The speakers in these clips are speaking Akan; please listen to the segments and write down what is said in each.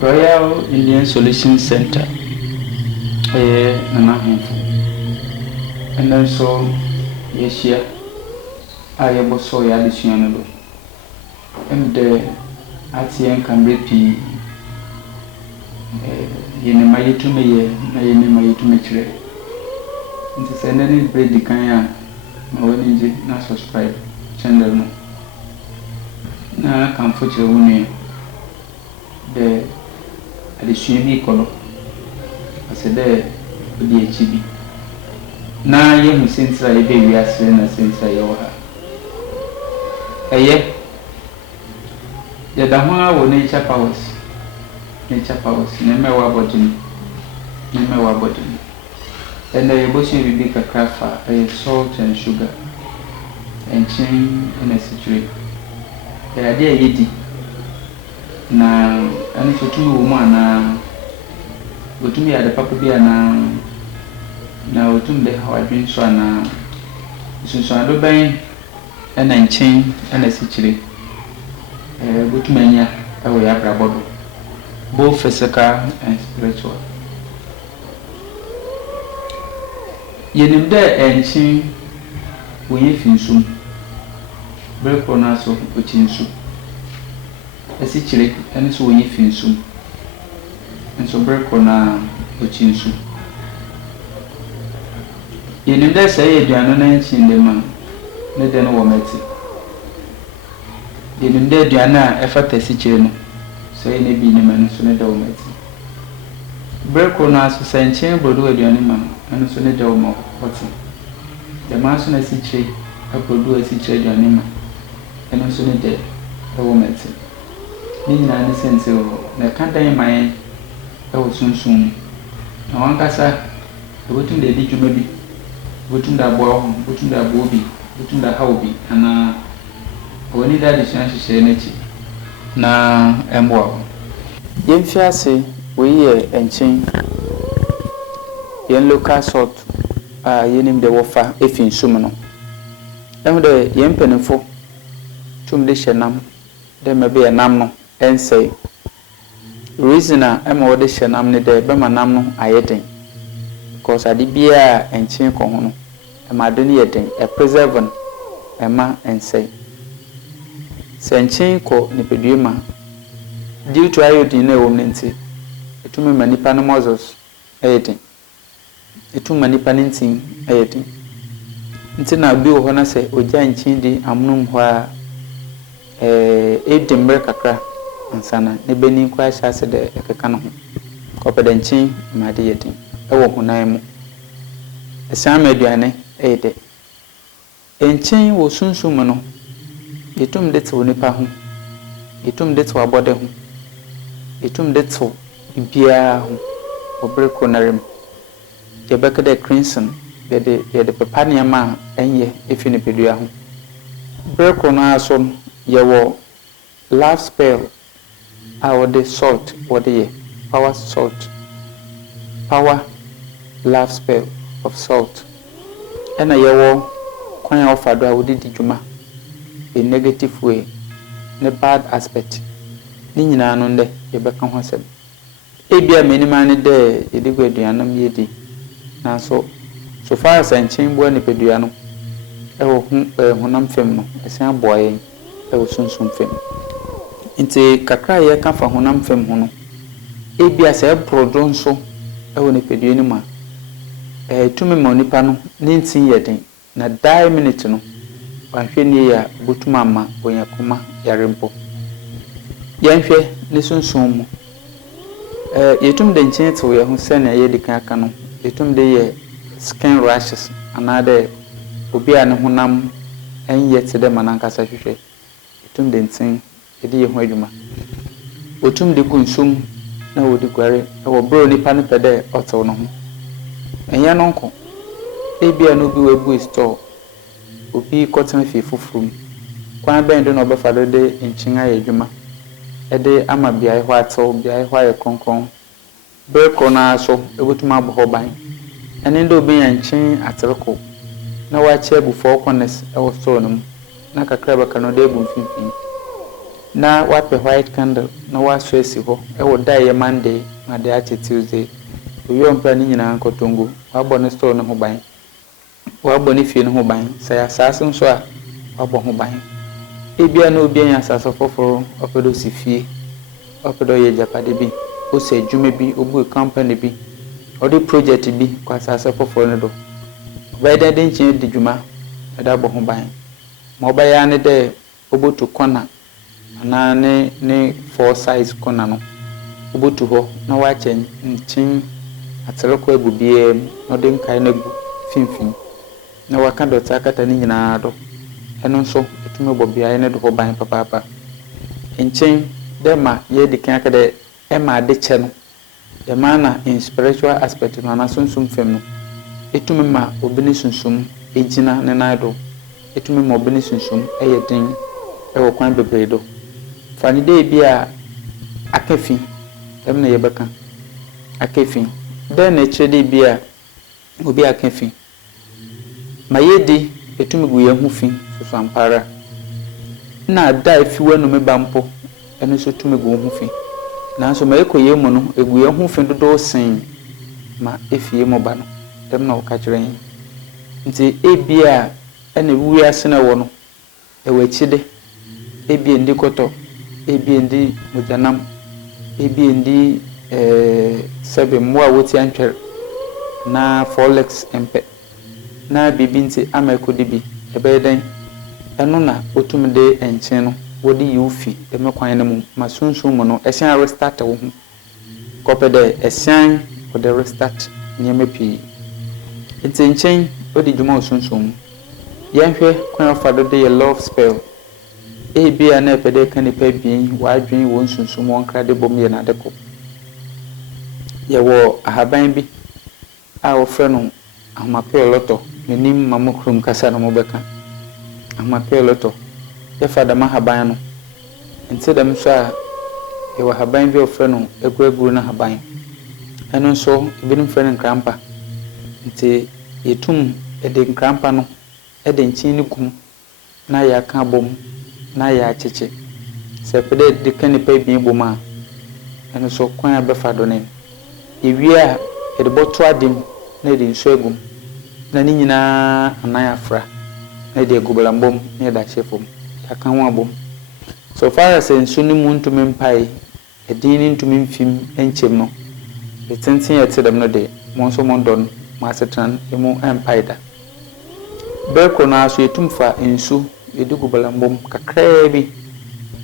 Royal Indian Solution Center. Nana Hemfo. And then so, yes, yeah, I am so additional. And the Atian can repeat. Yene mayi to me, na yene mayi to me chere. Nti se nani bread di kan ya ma wani je na subscribe channel no. Na kan fo chere wonu de adesua bi kolo. Ase de odi echi bi. Na ye hu sentra ye be wi ase na sentra ye wo ha. Eye ya da ho a wo nature powers. Nature powers, nemewa body. And the bushing will be a crafa, salt and sugar, and chain in a situation. The idea yeti. Now, and for 2 women, go to me at the papa beer now to me how I drink so now. Since I do bang and then chain and a situation. Go to mania, I will have a bottle. Both physical and spiritual. Yenim de enchi wenye finsu. Breko na so ochinsu. Esi chire eni so wenye finsu. Enso breko na ochinsu. Yenim de say aduano na enchi ndema ne de no wo meti. Yenim de aduano a efata esi chire no. So any be in man so ne da umeti breko na so senchen brodo aduane ma anu so ne da umo hoti the man so na siche abrodo asiche aduane ma anu so ne da umeti ni na ne sense o na kandan man e wo sunsun na wankasa ebotun da di dwuma bi ebotun da boa ho ebotun da bo bi ebotun da hawo bi ana woni da di chance she na chi na emwa yemfiase we ye enchin yen local sort yenim de wofa efin sum no em de yempenfo tum de hyenam de mebe enam no ensei reason em wo de hyenam ne de be manam no ayeden because ade bia enchin ko ho no ema de ne yeden e preserve ema ensei senchin ko nipeduema due to iodine na womnenti etumi manipa no muscles ayedin etumi manipa nentin ayedin ntina bi wo na se ogya nchin di amnum ho a edimbre kakra ansana ne beni kwa sha se de ekeka no ho kopedanchin ma de yedin ewo hunan mu esan meduane ayede enchin wo sunsum no etum de tso nipa ho etum de tso abode ho etum de tso bibia ho obreko narem ye beka de crimson ye de papa niama enye efini pedua ho breko no aso ye wo love spell our the salt what ye power salt power love spell of salt ena ye wo kwan ofado a wodi djuma a negative way ne bad aspect ni nyina no nde ye beka ho asem ebia menima ne de edigo aduanam yedi na so far as enchin bo ne pedua no e wo honam fem no esan boye e wo sunsun fem nti kakra ye ka fa honam fem ho no ebia se prodon so e wo ne pedua ni ma tumi ma nipa no ne ntin yeden na die minute no wanhwani ya butuma ma onyakoma yarempo yanhwe ne sunsun mu yetum de nchen to ye ho sene ye dikan aka no yetum de ye skin rashes anade obi a ne honam enye te de manankasa hwehwe yetum de ntin ye de ye ho adwuma otum de kunsum na wodi gware e wo bro nipa ne pede oto no ho enya no nko ebia no bi webu store obi cotton fi fufum kwan ben do no be fa de enchin aye adwuma ede ama bia e ho ato bia e ho aye konkon breko na so ebutuma abo ban ene ndo obi enchin atreko na wa che bu for corners e wo store no na kakra ba kano de bu mfimfin na wape white candle na wasɔ esi hɔ ɛwɔ da yɛ Monday ma de akyɛ Tuesday owie mpra ne nyinaa nkɔtongo wabɔ ne store no ho ban wabɔ ne fie no ho ban sɛ asase nso a wabɔ ho ban ebia na obi anya asase foforo ɔpɛdo si fie ɔpɛdo yɛ japade bi ɔsɛ adwuma bi obu company bi ɔde project bi kwa asase foforo no do ɔbɛyɛ de nkyɛn di dwuma ɛda bɔ ho ban ma ɔbɛyɛ ne dɛ obotu kɔna ana ne four size kɔna no obotu hɔ na wakyɛ nkyɛn aterekɔ agu biara mu na ɔde nkae no agu finfin na waka dɔte akata ne nyinaa do ɛno nso ɛtumi bɔ biara ne do hɔ ban papaapa nkyɛn dɛ ma yɛdi kan aka dɛ ɛma ade kyɛ no yɛma na in spiritual aspect no ana sunsum fam no ɛtumi ma obi ne sunsum ɛgyina ne nan do ɛtumi ma obi ne sunsum ɛyɛ den ɛwɔ kwan bebree do fa ne dɛ bi a akafi ɛm na yɛbɛka akafi dɛ na ɛkyerɛ dɛ bi a obi akafi ma yɛdi ɛtumi gu yɛn ho fi soso ampara na da efi w'anum ba mpo ɛno nso tumi gu ho fi nanso ma ɛkɔ yɛn mu no egu yɛn ho fi dodo sen ma efie mu ba no dɛm na wɔka kyerɛ yɛn nti ebi a ɛna wi ase na wɔ no ɛwɔ akyide ebi ndi kɔtɔ ebi ndi mojanam ebi ndi sɛbe mmoa wɔti antwer na folex empɛ na bibi nti ama ɛkɔdi bi ɛbɛyɛ dɛn ɛno na otum de ɛnkyɛn no wɔde yufi dɛm kwan no mu ma sunsun mu no ɛhyɛn restart wo ho kɔpɛ dɛ ɛhyɛn wɔde restart nneɛma pii nti nkyɛn wɔde dwuma wo sunsun mu yɛnhwɛ kwan afa do de yɛ love spell ebi a na ɛpɛ dɛ ka nipa bi wadwen wɔn sunsun wɔn kra de bom yɛ na de kɔ yɛwɔ ahaban bi a wɔfrɛ no ahomapɛ lɔtɔ menim ma mo krom kasa na mo bɛka ahomapɛ lɔtɔ yɛfa dama haban no nti dɛm so a yɛwɔ haban bi wɔfrɛ no aguraguru na haban ɛno nso ebinom frɛ no nkrampa nti yɛtum ɛde nkrampa no ɛde nkyin no kum na yɛaka bom na yɛakyekye sɛ ɛpɛ dɛ de ka nipa bi bom a ɛno so kwan a bɛfa do ne ewie a yɛde bɔto adem na yɛde nsu agum na ne nyinaa anan afra na yɛde agubelambom na yɛde ahyɛ fam yɛaka ho abom so far as nsu no mu ntumi mpae ɛdin ne ntumi mfim nkyɛm no yɛtenten yɛte dɛm no de mo nso mo ndɔ no mo asetran emu mpae da bɛkɔ no aso yɛtum fa nsu yɛde gubelambom kakraa bi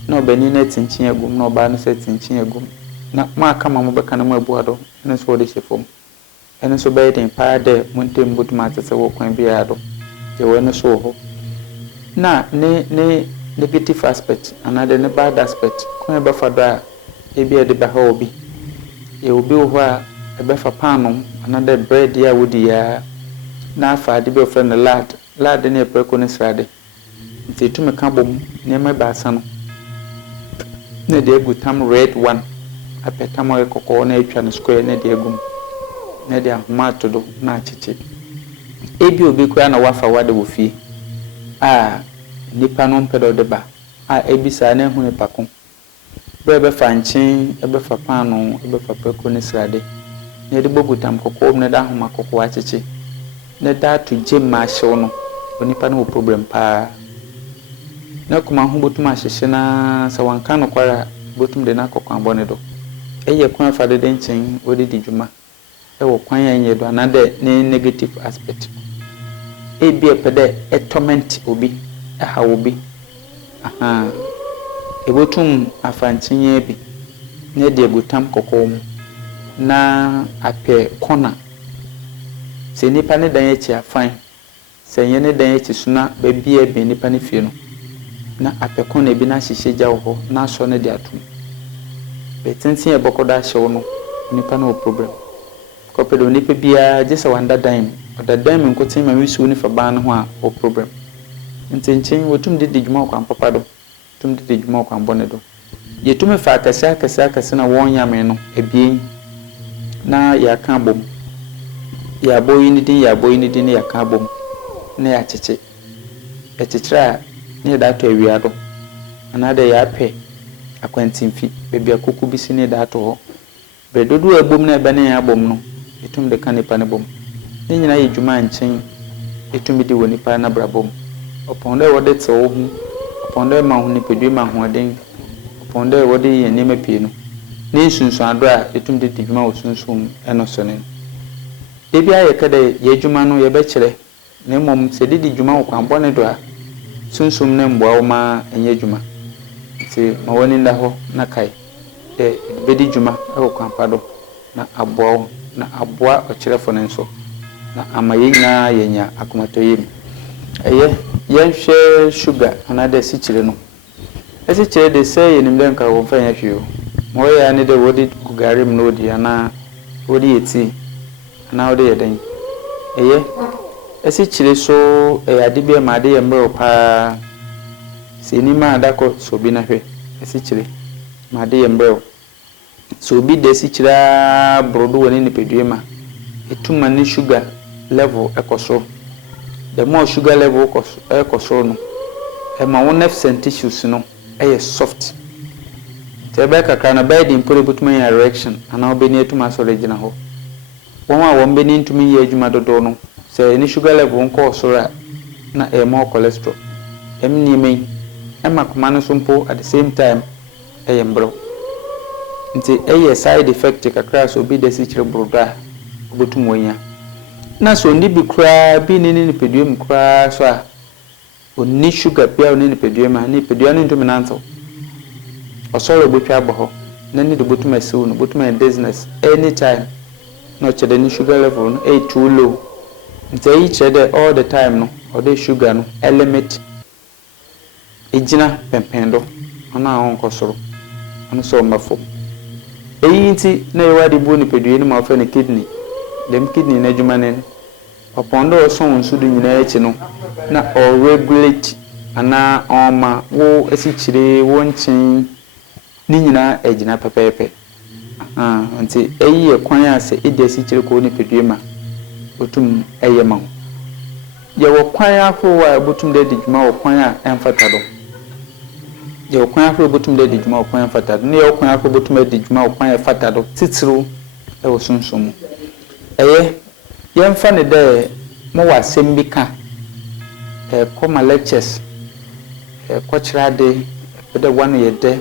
na ɔbani no atinkyim agum na ɔbaa no sɛ atinkyim agum na mo aka ma mo bɛka no mo abua do ɛno nso wɔde hyɛ fam ɛno nso bɛyɛ den paa dɛ mo ntem botum atete wɔ kwan biara do yɛwɔ no so wɔ hɔ na ne negative aspect another ne bad aspect kwan bɛfa do a ebi ɛde bɛha obi yɛwɔ bi wɔ hɔ a ɛbɛfa paano another bread a wodi ya na afa ade bi ofrɛ no lad ne ɛprɛko ne srade nti tumi ka bom nneɛma baasa no na de agu tam red one apɛ tam a kɔkɔɔ na atwa no square na de agum na de ahoma ato do na akyekye ebi obi kura na wafa wade wɔ fie a nipa no mpɛ dɛ ɔde ba a ebi saa na ehu ne pako bɛ bɛfa nkyen ɛbɛfa paano ɛbɛfa prɛko ne srade na de bogu tam kɔkɔɔ na de ahoma kɔkɔɔ akyekye na da to gye ma ahyew no onipa no wɔ problem paa na kuma ho botum ahyehye na sɛ wanka no kwara botum de na kɔkɔɔ abɔ ne do ɛyɛ kwan fa de nkyɛn wɔde di dwuma ɛwɔ kwan yɛn yɛ do anadɛ ne negative aspect ebi ɛpɛ dɛ ɛtɔment obi ɛha obi ebotum afankyen bi na de agutam kɔkɔɔ mu na apɛ kɔna sɛ nipa ne dan akyi afan sɛ yɛn ne dan akyi so na baabi a bi nipa ne fie no na apɛ kɔna bi na hyehyɛ gya wɔ hɔ na asɔ ne de atom bɛtenten ɛbɔkɔ da ahyew no nipa no wɔ problem kɔpɛ dɛ nipa biara gye sɛ wanda dan mu ɔda dan mu nkoten ma wisuo ne fa ban no ho a wɔ problem ntenchen wɔtum de dwuma kwan papa do tum de dwuma kwan bɔne do yɛtum fa akɛse na wɔn nyame no ebien na yɛaka bom yɛabɔ yi ne din yɛaka bom na yɛakyekye ɛkyekyere a ne yɛda atɔ awia do anaa dɛ yɛapɛ akwantimfi bebi akoko bi sine da to ho bedodo abom na ebe na abom no etum de kanipa ne bom ne nyina ye dwuma nchen etum di woni pa na brabom opondo e wode tse wo hu opondo e ma hu ne pedue ma hu aden opondo e wode ye nema pie no ne sunsun ado a etum de dwuma wo sunsun eno so ne ebi aye kada ye dwuma no ye be kire ne mom se di dwuma wo kwanbɔ ne do a sunsun ne mboa wo ma enye dwuma se ma woni nda ho na kai bedi dwuma e wo kwanpa do na aboa na aboa o kire fo ne nso na amaye nyina yenya akomato eye yenhwe sugar another si kire no esi kire de say yenim de nka wo fa nya hweo mo ya ne de wodi kugarim no di ana wodi yeti ana wodi yeden eye esi kire so ade bi ma de yembe pa se ni ma adako so bi na hwe esi kire ma de yembe so bi de si kire brodo woni ne pedue ma etuma ne sugar level ekoso the more sugar level ekoso no e ma won nerve tissues no e soft te be kakra na be di mpore butuma ya erection ana obeni etuma so regina ho won a won beni ntumi ya adwuma dodo no se ni sugar level nko so na e more cholesterol ni men e makoma no so mpo at the same time e mbro nti e side effect kakra so bi de si kire broda obotum wonya na so ndi bi kra bi ni pedue mu kra so a onni sugar bia oni ni pedue ma ni pedue no ntumi nanto osoro botwa boho na ni do botum asiw no botum business anytime no chede ni sugar level no e too low nti yi chede all the time no o de sugar no element ejina pempendo ona won kosoro ono so mafo eyi nti na yewadi bu ni pedue ni ma ofa ni kidney dem kidney na adwuma ne opondo oson nsudu nyina echi no na o regulate ana oma wo esichire wo nchin ni nyina ejina pepepe nti eyi ekwan ase ide esichire ko ni pedue ma otum eyema ye wo kwan afo wa botum de djuma wo kwan a emfata do ye wo kwan afo botum de djuma wo kwan emfata do ne ye wo kwan afo botum de djuma wo kwan efata do titiru e wo sunsumu eye yemfa ne de mo wa sembika koma lectures kochirade de wanu ye de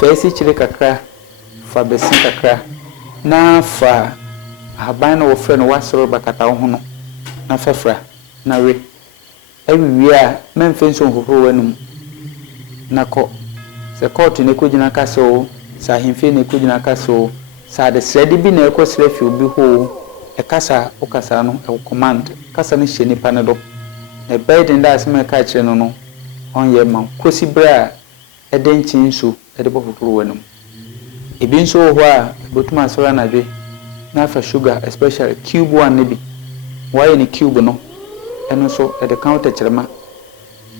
fesi chire kakra fa besin kakra na fa aban no ofre no wasoro bakata ho no na fafra na we ewiwi a memfenso hohoro wanum na ko se court ne kugina kaso sa himfe ne kugina kaso sa de sredi bi na ekosre fi obi ho ekasa okasa no e command kasa no hye nipa ne do e biden da asema ka kire no no onye ma kosi bra e de nchin so e de bohoro wanum ebi nso ho a botuma asora na dwe na fa sugar especially cube one ne bi why ni cube no eno so e de counter kirema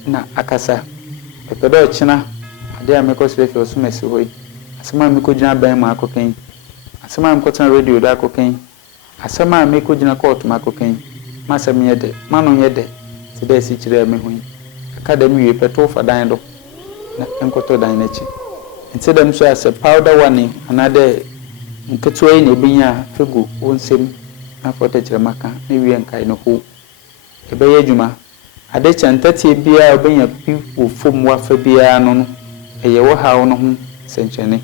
na akasa e pedo china ade a mekosre fi osumesi hoyi asema mekogina ban ma akoken asema mekotana radio da akoken asema mekogina court ma akoken masem yede manu yede se de si kire me hoyi academy we peto fa dan do na enkoto dan na chi nti dem so as powder one another nketo yi na ebinya fegu wonsem na foto kire maka na wie nkai no ho ebe ye djuma ade chantatie bia obenya pi wo fom wa fa bia no no eye wo hawo no ho senchene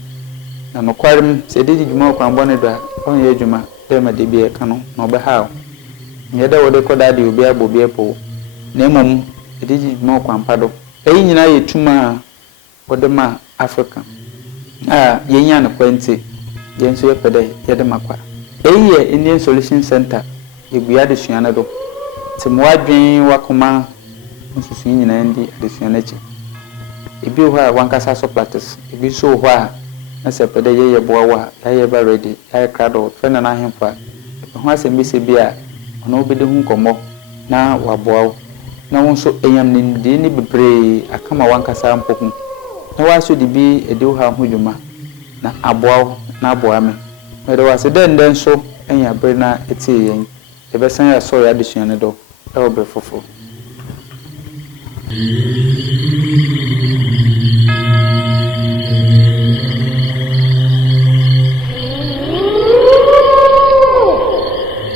na no kwarem se de djuma kwa mbone do on ye djuma de ma de bia ka no no be hawo nyeda wo de koda de obi abo bia po na emom de djuma kwa mpado eyi nyina ye tuma wode ma Africa yenya no kwenti yenso ye pede ye de makwa eyi ye Indian Solution Center ebua de suana do timwadwen wakoma nsusu nyina ndi adesuana chi ebi ho a wankasa so practice ebi so ho a na se pede ye boa wa ye ba ready ye krado fena na hemfa ho asem se bi a ono obede hu komo na waboa na wonso enyam ni bebre akama wankasa mpoku na waso di bi ede ho ho dwuma na aboa na aboa me de wase den so enya bre na etie yen ebe san ya so ya adesuana do e obre fofo